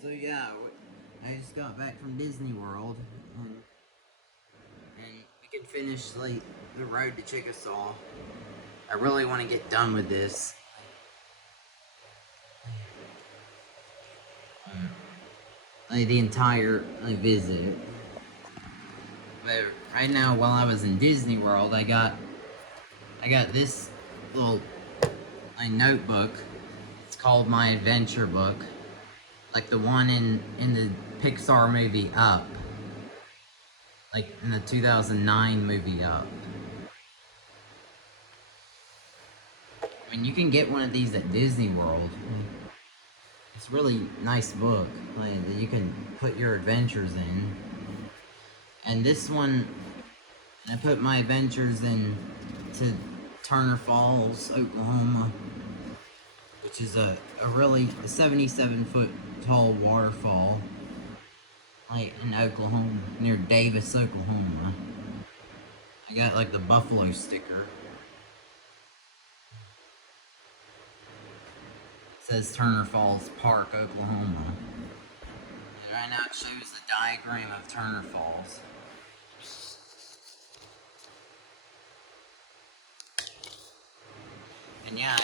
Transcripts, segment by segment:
So yeah, I just got back from Disney World, and we can finish like the road to Chickasaw. I really want to get done with this, like the entire visit. But right now, while I was in Disney World, I got this little notebook. It's called my adventure book, like the one in the Pixar movie Up, like in the 2009 movie Up. I mean, you can get one of these at Disney World. It's a really nice book that you can put your adventures in. And this one, I put my adventures in to Turner Falls, Oklahoma, which is a 77-foot tall waterfall, like in Oklahoma, near Davis, Oklahoma. I got like the buffalo sticker. It says Turner Falls Park, Oklahoma. And right now it shows the diagram of Turner Falls. And yeah,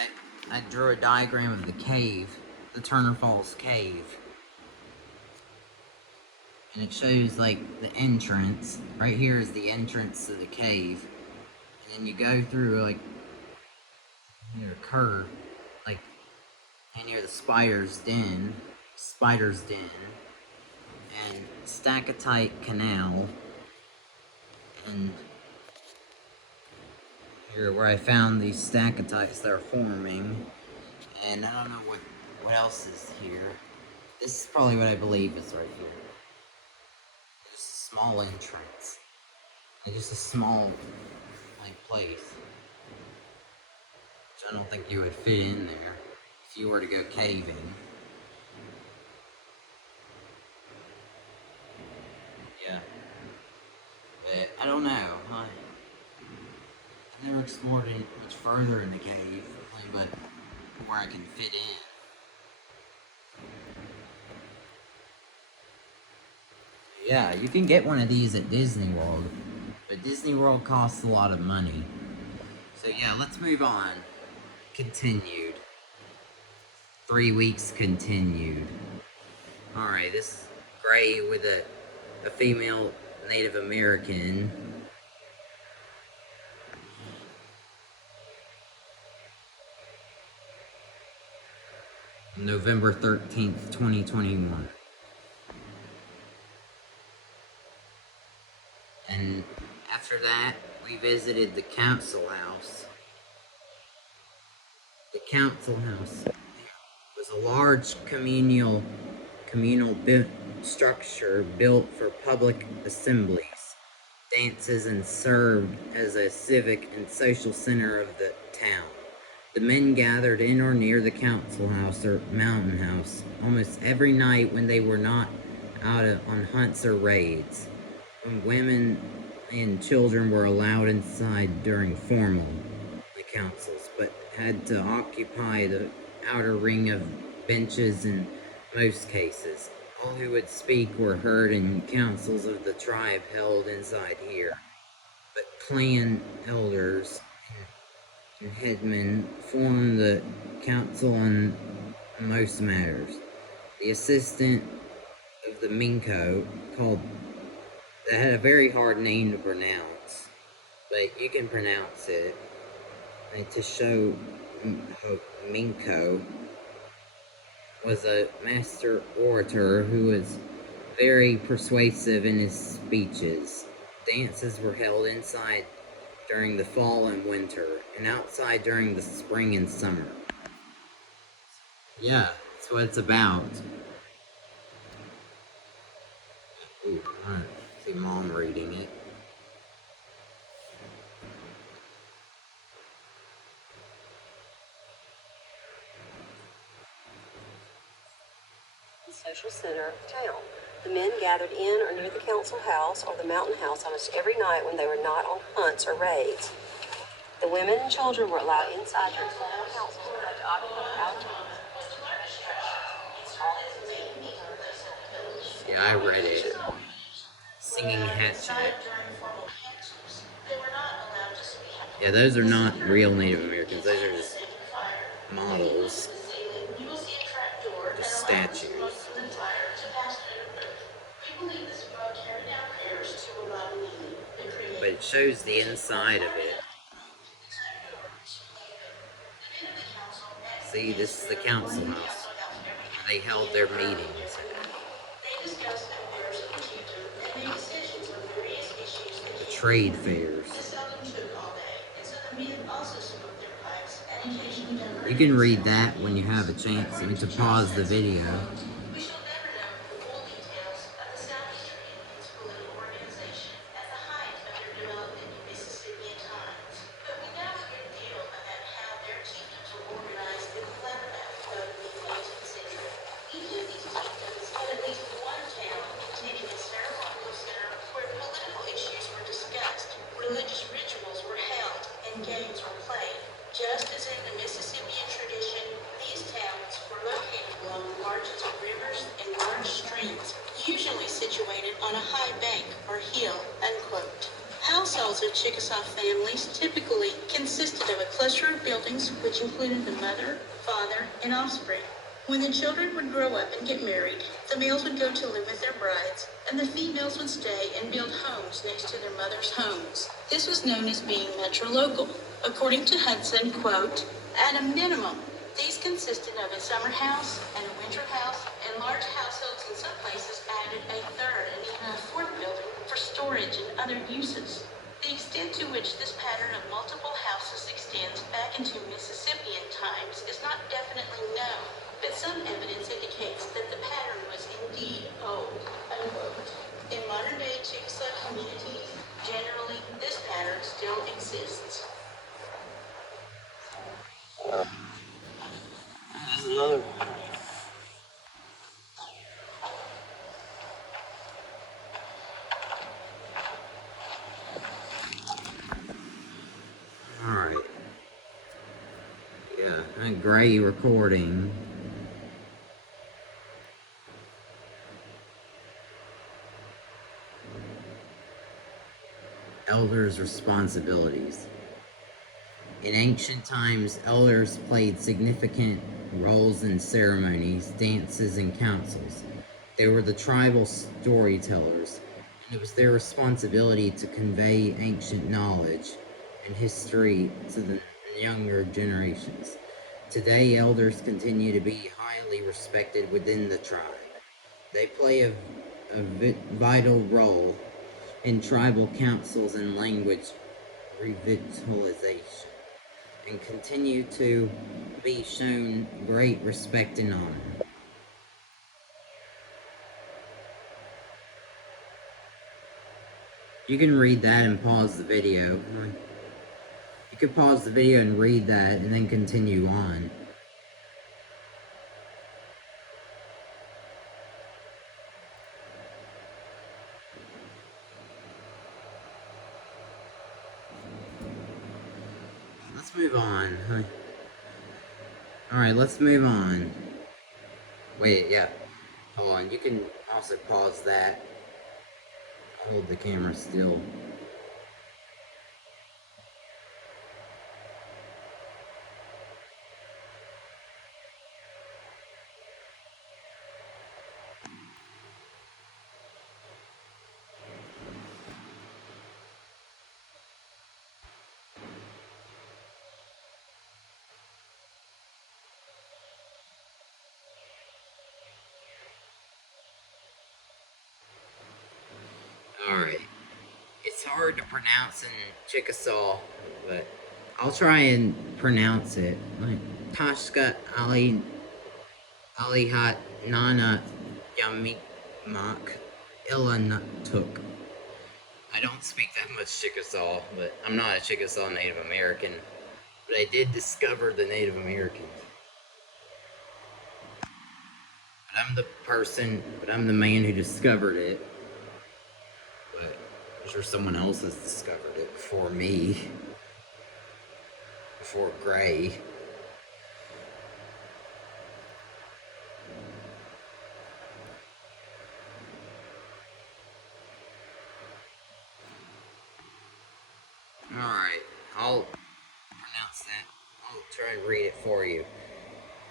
I drew a diagram of the cave, the Turner Falls cave. And it shows like the entrance. Right here is the entrance to the cave. And then you go through like near a curve, like near the spider's den, and Stalactite Canal, and here where I found these stalactites that are forming, and I don't know what else is here. This is probably what I believe is right here. Just a small entrance, like just a small place, which I don't think you would fit in there if you were to go caving. Yeah, but I don't know. I never explored it much further in the cave, but where I can fit in. Yeah, you can get one of these at Disney World, but Disney World costs a lot of money. So yeah, let's move on. Continued. 3 weeks continued. Alright, this is Gray with a female Native American. November 13th, 2021. And after that, we visited the council house. The council house was a large communal structure built for public assemblies, dances, and served as a civic and social center of the town. The men gathered in or near the council house or mountain house almost every night when they were not out on hunts or raids. Women and children were allowed inside during formal councils, but had to occupy the outer ring of benches in most cases. All who would speak were heard in councils of the tribe held inside here, but clan elders and headmen formed the council on most matters. The assistant of the Minko that had a very hard name to pronounce, but you can pronounce it. And to show Minko was a master orator who was very persuasive in his speeches. Dances were held inside during the fall and winter, and outside during the spring and summer. Yeah, that's what it's about. Ooh, alright. See Mom reading it. Social center of town. The men gathered in or near the council house or the mountain house almost every night when they were not on hunts or raids. The women and children were allowed inside during formal councils and had to occupy the outer Yeah, I read it. Singing Hatchet. Yeah, those are not real Native Americans. Those are just models. Just statues. But it shows the inside of it. See, this is the council house. They held their meetings. The trade fairs. You can read that when you have a chance. I mean, to pause the video. Religious rituals were held and games were played. Just as in the Mississippian tradition, these towns were located along the margins of rivers and large streams, usually situated on a high bank or hill, unquote. Households of Chickasaw families typically consisted of a cluster of buildings which included the mother, father, and offspring. When the children would grow up and get married, the males would go to live with their brides, and the females would stay and build homes next to their mother's homes. This was known as being metrolocal. According to Hudson, quote, at a minimum, these consisted of a summer house and a winter house, and large households in some places added a third and even a fourth building for storage and other uses. The extent to which this pattern of multiple houses extends back into Mississippian times is not definitely known, but some evidence indicates that the pattern was indeed old, unquote. In modern-day Chickasaw communities, generally, this pattern still exists. There's another one. Alright. Yeah, and gray recording. Elders' responsibilities. In ancient times, elders played significant roles in ceremonies, dances, and councils. They were the tribal storytellers, and it was their responsibility to convey ancient knowledge and history to the younger generations. Today, elders continue to be highly respected within the tribe. They play a vital role in tribal councils and language revitalization, and continue to be shown great respect and honor. You can read that and pause the video. You could pause the video and read that and then continue on. Let's move on. Alright, let's move on. Wait, yeah. Hold on. You can also pause that. Hold the camera still. Alright. It's hard to pronounce in Chickasaw, but I'll try and pronounce it. Like Tashka Alihat Nana Yamikmak Illanatuk. I don't speak that much Chickasaw, but I'm not a Chickasaw Native American. But I did discover the Native Americans. But I'm the man who discovered it. But I'm sure someone else has discovered it before me. Before Gray. for you.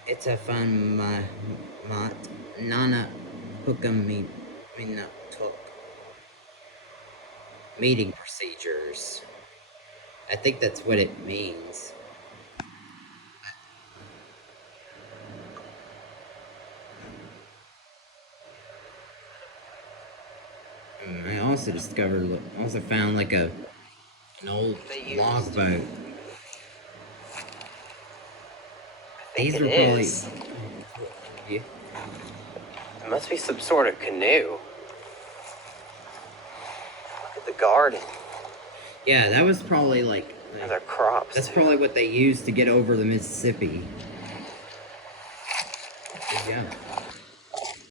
It's a fun mat nana hookum talk meeting procedures. I think that's what it means. I also found like an old log boat. These were probably. Yeah. It must be some sort of canoe. Look at the garden. Yeah, that was probably like. And their crops. That's probably what they used to get over the Mississippi. Good job.